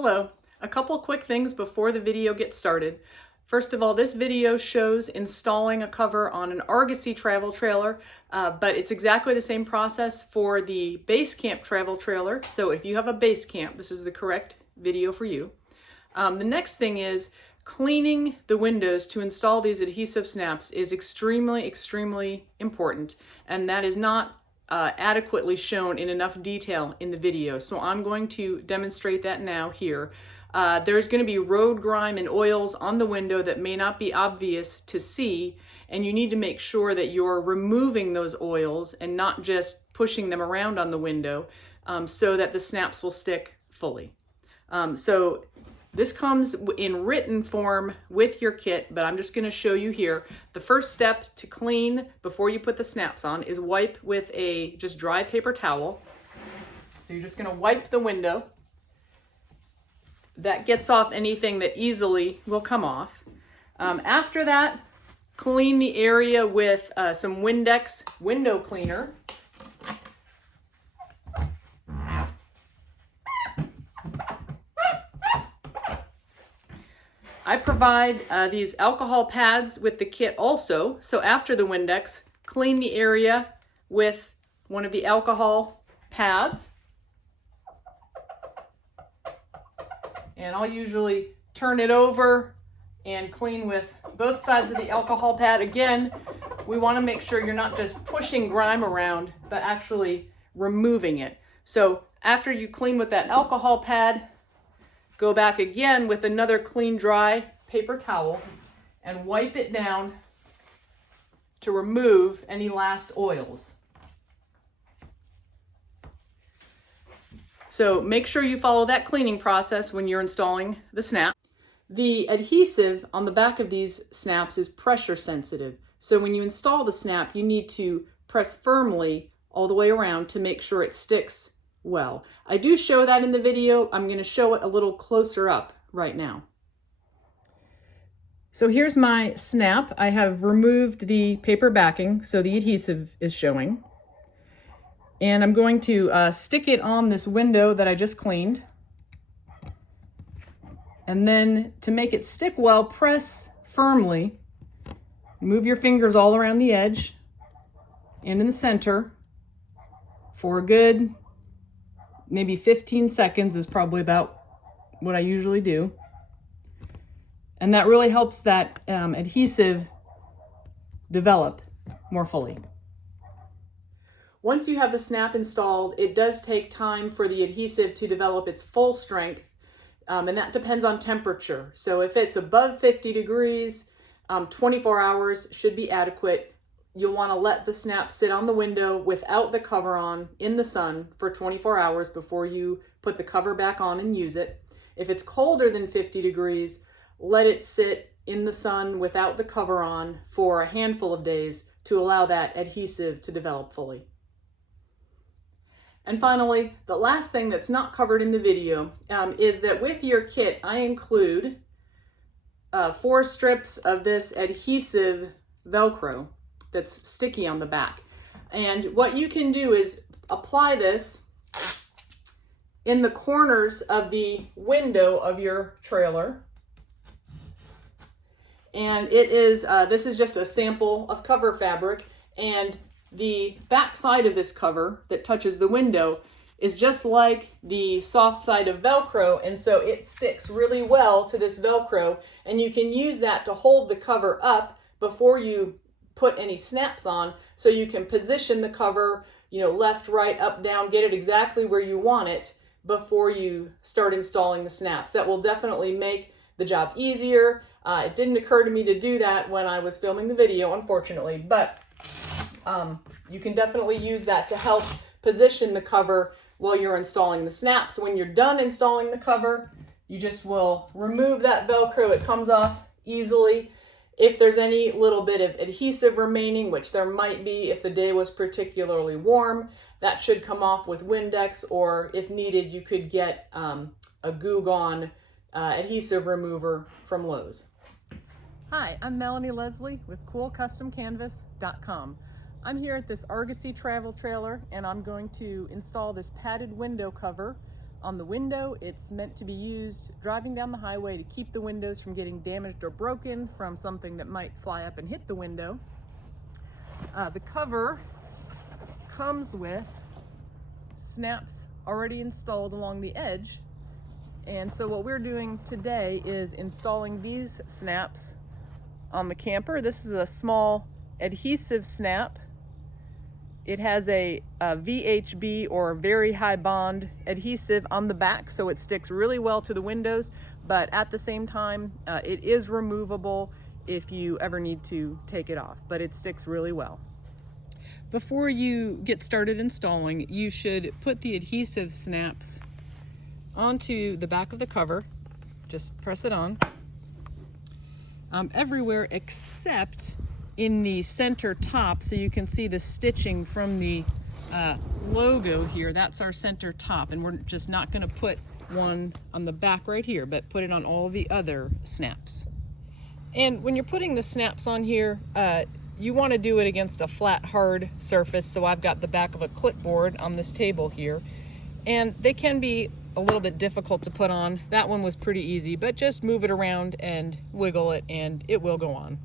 Hello. A couple quick things before the video gets started. First of all, this video shows installing a cover on an Argosy travel trailer, but it's exactly the same process for the Basecamp travel trailer. So if you have a Basecamp, this is the correct video for you. The next thing is cleaning the windows to install these adhesive snaps is extremely important, and that is not adequately shown in enough detail in the video. So I'm going to demonstrate that now here. There's going to be road grime and oils on the window that may not be obvious to see, and you need to make sure that you're removing those oils and not just pushing them around on the window so that the snaps will stick fully. So this comes in written form with your kit, but I'm just going to show you here. The first step to clean before you put the snaps on is wipe with a just dry paper towel. So you're just going to wipe the window. That gets off anything that easily will come off. After that, clean the area with some Windex window cleaner. I provide these alcohol pads with the kit also. So after the Windex, clean the area with one of the alcohol pads. And I'll usually turn it over and clean with both sides of the alcohol pad. Again, we want to make sure you're not just pushing grime around, but actually removing it. So after you clean with that alcohol pad, go back again with another clean, dry paper towel and wipe it down to remove any last oils. So make sure you follow that cleaning process when you're installing the snap. The adhesive on the back of these snaps is pressure sensitive. So when you install the snap, you need to press firmly all the way around to make sure it sticks well. I do show that in the video. I'm going to show it a little closer up right now. So here's my snap. I have removed the paper backing so the adhesive is showing. And I'm going to stick it on this window that I just cleaned. And then to make it stick well, press firmly. Move your fingers all around the edge and in the center for a good maybe 15 seconds is probably about what I usually do. And that really helps that adhesive develop more fully. Once you have the snap installed, it does take time for the adhesive to develop its full strength, and that depends on temperature. So if it's above 50 degrees, 24 hours should be adequate. You'll want to let the snap sit on the window without the cover on in the sun for 24 hours before you put the cover back on and use it. If it's colder than 50 degrees, let it sit in the sun without the cover on for a handful of days to allow that adhesive to develop fully. And finally, the last thing that's not covered in the video is that with your kit, I include 4 strips of this adhesive Velcro that's sticky on the back. And what you can do is apply this in the corners of the window of your trailer. And it is, this is just a sample of cover fabric, and the back side of this cover that touches the window is just like the soft side of Velcro, and so it sticks really well to this Velcro, and you can use that to hold the cover up before you put any snaps on, so you can position the cover, left, right, up, down, get it exactly where you want it before you start installing the snaps. That will definitely make the job easier. It didn't occur to me to do that when I was filming the video, unfortunately, but you can definitely use that to help position the cover while you're installing the snaps. When you're done installing the cover, you just will remove that Velcro. It comes off easily. If there's any little bit of adhesive remaining, which there might be if the day was particularly warm, that should come off with Windex, or if needed, you could get a Goo Gone adhesive remover from Lowe's. Hi, I'm Melanie Leslie with CoolCustomCanvas.com. I'm here at this Argosy travel trailer, and I'm going to install this padded window cover on the window. It's meant to be used driving down the highway to keep the windows from getting damaged or broken from something that might fly up and hit the window. The cover comes with snaps already installed along the edge. And so what we're doing today is installing these snaps on the camper. This is a small adhesive snap. It has a VHB, or very high bond adhesive, on the back, so it sticks really well to the windows, but at the same time it is removable if you ever need to take it off, but it sticks really well. Before you get started installing, you should put the adhesive snaps onto the back of the cover. Just press it on everywhere except in the center top, so you can see the stitching from the logo here. That's our center top, and we're just not going to put one on the back right here, but put it on all the other snaps. And when you're putting the snaps on here, you want to do it against a flat, hard surface. So I've got the back of a clipboard on this table here, and they can be a little bit difficult to put on. That one was pretty easy, but just move it around and wiggle it and it will go on.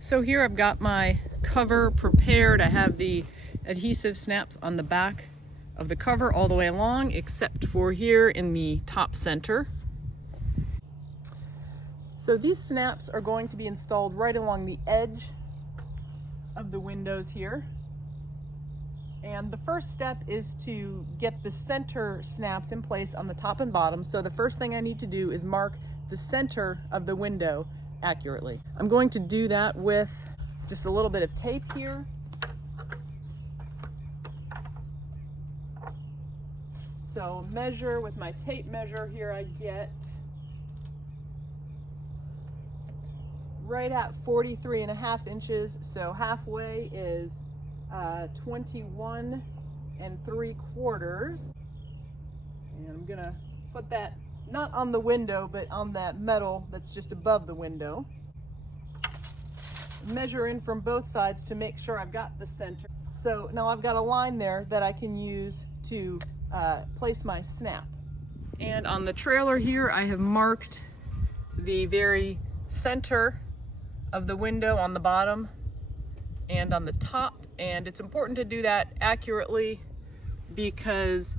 So here I've got my cover prepared. I have the adhesive snaps on the back of the cover all the way along, except for here in the top center. So these snaps are going to be installed right along the edge of the windows here. And the first step is to get the center snaps in place on the top and bottom. So the first thing I need to do is mark the center of the window accurately. I'm going to do that with just a little bit of tape here. So measure with my tape measure here, I get right at 43.5 inches. So halfway is 21 3/4. And I'm gonna put that not on the window, but on that metal that's just above the window. Measure in from both sides to make sure I've got the center. So now I've got a line there that I can use to place my snap. And on the trailer here, I have marked the very center of the window on the bottom and on the top. And it's important to do that accurately because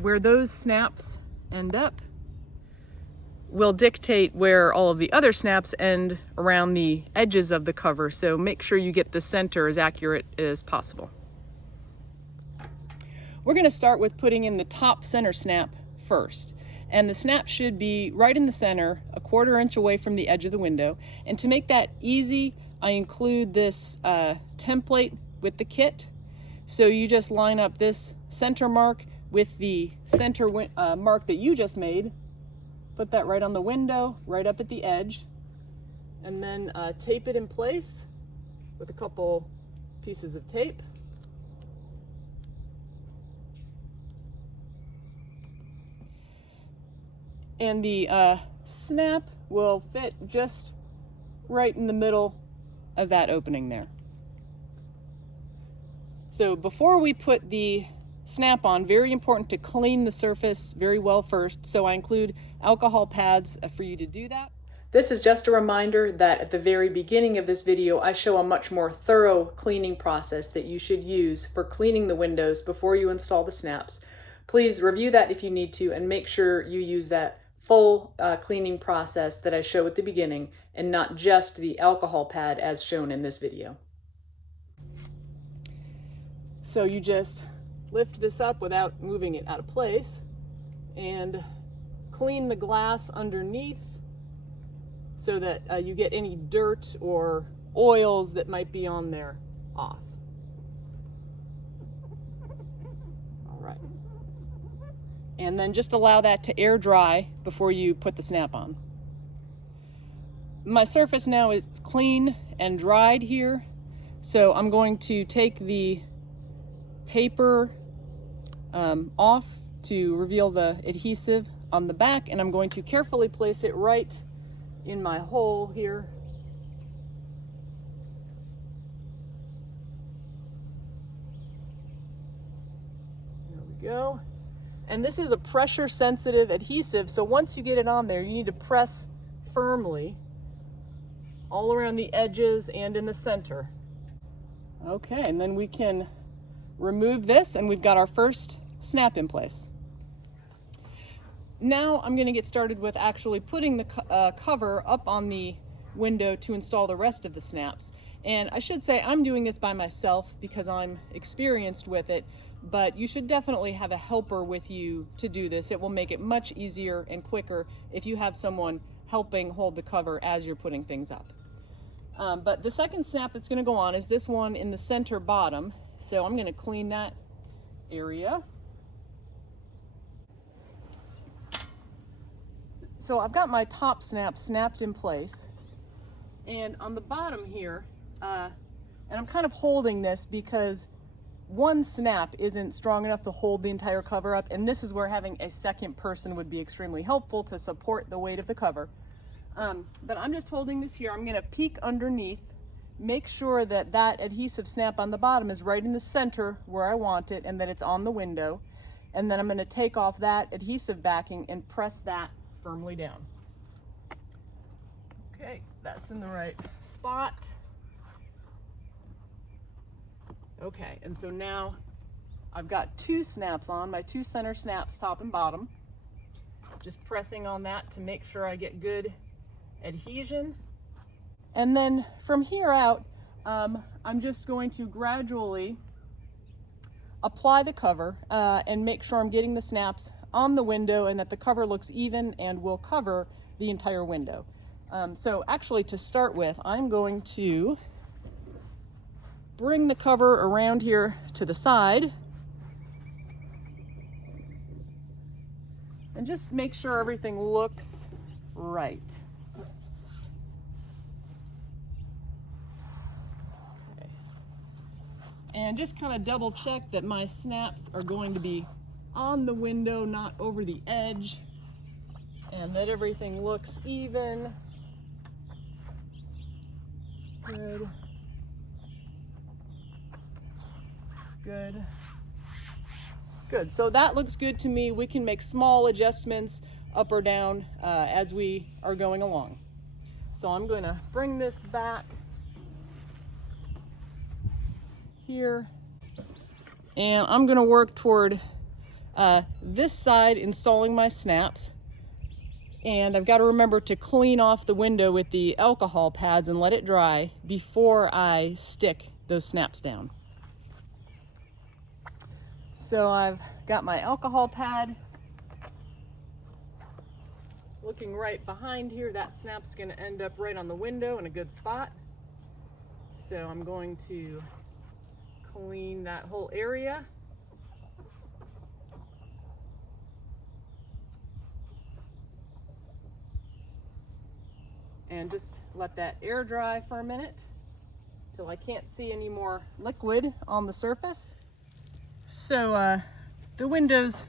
where those snaps end up will dictate where all of the other snaps end around the edges of the cover. So make sure you get the center as accurate as possible. We're going to start with putting in the top center snap first. And the snap should be right in the center, a 1/4 inch away from the edge of the window. And to make that easy, I include this template with the kit. So you just line up this center mark with the center mark that you just made. Put that right on the window, right up at the edge, and then tape it in place with a couple pieces of tape. And the snap will fit just right in the middle of that opening there. So before we put the snap on, very important to clean the surface very well first. So I include alcohol pads for you to do that. This is just a reminder that at the very beginning of this video, I show a much more thorough cleaning process that you should use for cleaning the windows before you install the snaps. Please review that if you need to, and make sure you use that full cleaning process that I show at the beginning and not just the alcohol pad as shown in this video. So you just lift this up without moving it out of place and clean the glass underneath so that you get any dirt or oils that might be on there off. All right. And then just allow that to air dry before you put the snap on. My surface now is clean and dried here, so I'm going to take the paper off to reveal the adhesive on the back, and I'm going to carefully place it right in my hole here. There we go. And this is a pressure sensitive adhesive, so once you get it on there, you need to press firmly all around the edges and in the center. Okay, and then we can remove this and we've got our first snap in place. Now I'm going to get started with actually putting the cover up on the window to install the rest of the snaps. And I should say I'm doing this by myself because I'm experienced with it, but you should definitely have a helper with you to do this. It will make it much easier and quicker if you have someone helping hold the cover as you're putting things up. But the second snap that's going to go on is this one in the center bottom. So I'm going to clean that area. So I've got my top snap snapped in place. And on the bottom here, and I'm kind of holding this because one snap isn't strong enough to hold the entire cover up. And this is where having a second person would be extremely helpful to support the weight of the cover. But I'm just holding this here. I'm going to peek underneath, make sure that that adhesive snap on the bottom is right in the center where I want it and that it's on the window. And then I'm going to take off that adhesive backing and press that firmly down. Okay, that's in the right spot. Okay, and so now I've got two snaps on, my two center snaps, top and bottom. Just pressing on that to make sure I get good adhesion. And then from here out, I'm just going to gradually apply the cover and make sure I'm getting the snaps on the window and that the cover looks even and will cover the entire window. So actually, to start with, I'm going to bring the cover around here to the side and just make sure everything looks right. Okay. And just kind of double check that my snaps are going to be on the window, not over the edge, and that everything looks even. Good. Good. Good. So that looks good to me. We can make small adjustments up or down as we are going along. So I'm going to bring this back here, and I'm going to work toward this side installing my snaps. And I've got to remember to clean off the window with the alcohol pads and let it dry before I stick those snaps down. So I've got my alcohol pad looking right behind here. That snap's going to end up right on the window in a good spot. So I'm going to clean that whole area. And just let that air dry for a minute till I can't see any more liquid on the surface. So the window's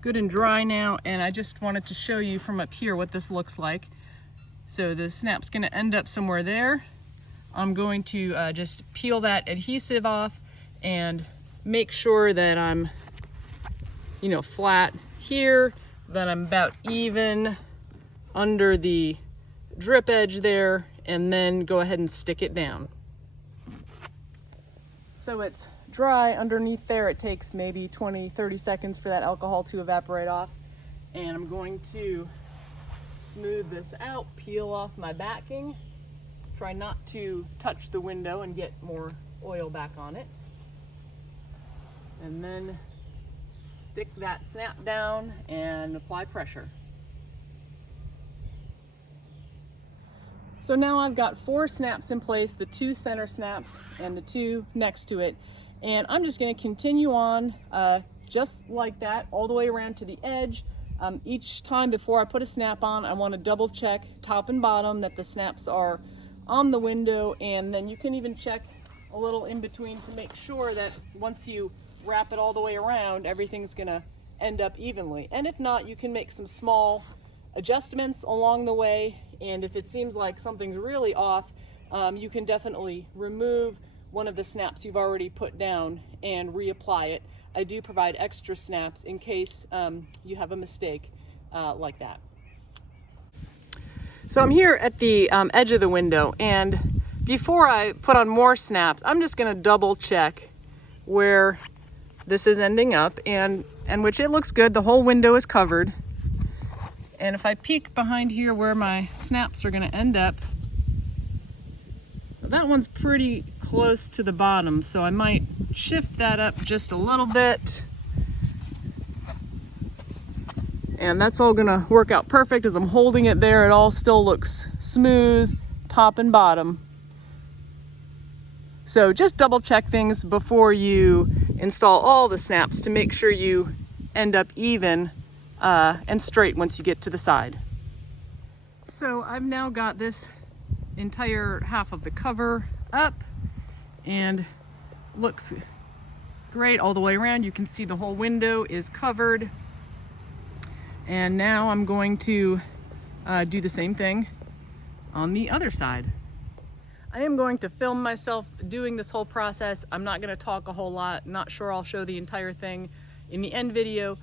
good and dry now, and I just wanted to show you from up here what this looks like. So the snap's going to end up somewhere there. I'm going to just peel that adhesive off and make sure that I'm, flat here, that I'm about even under the drip edge there, and then go ahead and stick it down. So it's dry underneath there. It takes maybe 20-30 seconds for that alcohol to evaporate off, and I'm going to smooth this out, peel off my backing, try not to touch the window and get more oil back on it, and then stick that snap down and apply pressure. So now I've got 4 snaps in place, the 2 center snaps and the 2 next to it. And I'm just going to continue on just like that all the way around to the edge. Each time before I put a snap on, I want to double check top and bottom that the snaps are on the window, and then you can even check a little in between to make sure that once you wrap it all the way around, everything's going to end up evenly. And if not, you can make some small adjustments along the way, and if it seems like something's really off, you can definitely remove one of the snaps you've already put down and reapply it. I do provide extra snaps in case you have a mistake like that. So I'm here at the edge of the window, and before I put on more snaps, I'm just going to double check where this is ending up, and which it looks good. The whole window is covered. And if I peek behind here where my snaps are going to end up, that one's pretty close to the bottom, so I might shift that up just a little bit. And that's all gonna work out perfect. As I'm holding it there, it all still looks smooth, top and bottom. So just double check things before you install all the snaps to make sure you end up even and straight once you get to the side. So I've now got this entire half of the cover up and looks great all the way around. You can see the whole window is covered. And now I'm going to do the same thing on the other side. I am going to film myself doing this whole process. I'm not going to talk a whole lot. Not sure I'll show the entire thing in the end video.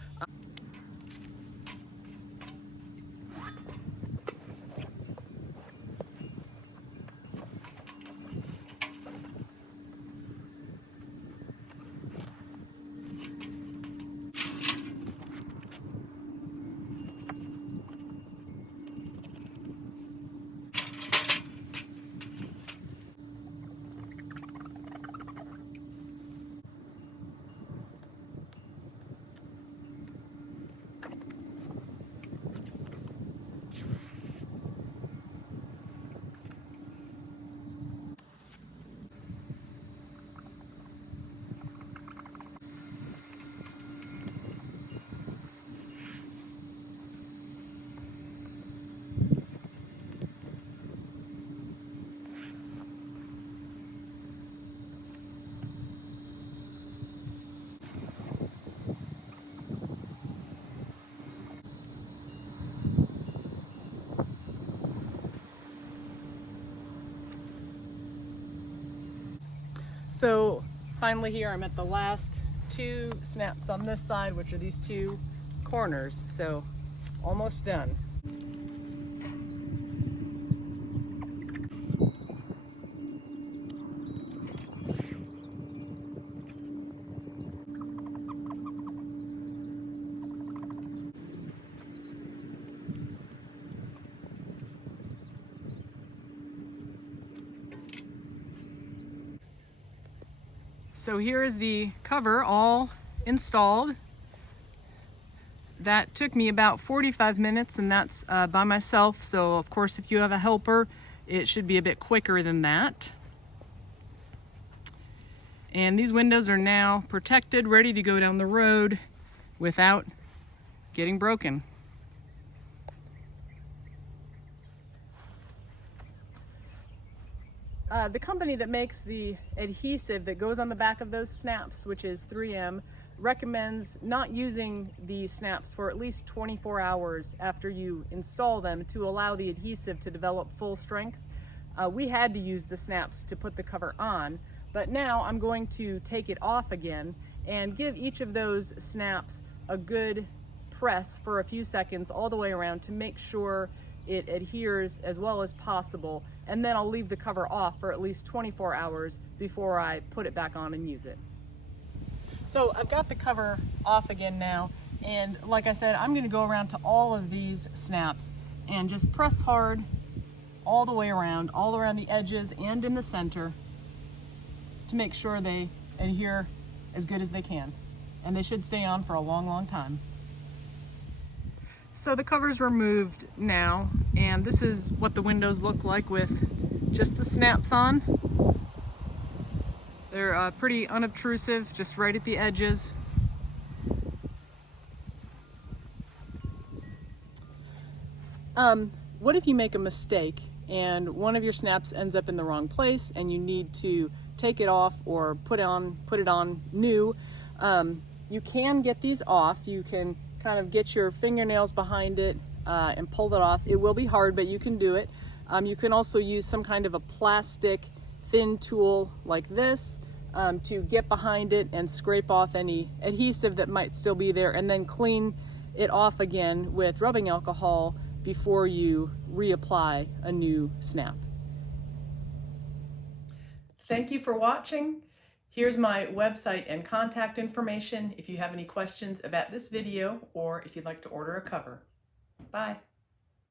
So finally here I'm at the last two snaps on this side, which are these two corners. So almost done. So here is the cover all installed. That took me about 45 minutes, and that's by myself. So of course, if you have a helper, it should be a bit quicker than that. And these windows are now protected, ready to go down the road without getting broken. The company that makes the adhesive that goes on the back of those snaps, which is 3M, recommends not using these snaps for at least 24 hours after you install them to allow the adhesive to develop full strength. We had to use the snaps to put the cover on, but now I'm going to take it off again and give each of those snaps a good press for a few seconds all the way around to make sure it adheres as well as possible, and then I'll leave the cover off for at least 24 hours before I put it back on and use it. So I've got the cover off again now, and like I said, I'm going to go around to all of these snaps and just press hard all the way around, all around the edges and in the center to make sure they adhere as good as they can. And they should stay on for a long, long time. So the cover's removed now, and this is what the windows look like with just the snaps on. They're pretty unobtrusive, just right at the edges. What if you make a mistake and one of your snaps ends up in the wrong place and you need to take it off or put it on new? You can get these off. You can kind of get your fingernails behind it and pull it off. It will be hard, but you can do it. You can also use some kind of a plastic thin tool like this to get behind it and scrape off any adhesive that might still be there, and then clean it off again with rubbing alcohol before you reapply a new snap. Thank you for watching. Here's my website and contact information if you have any questions about this video or if you'd like to order a cover. Bye.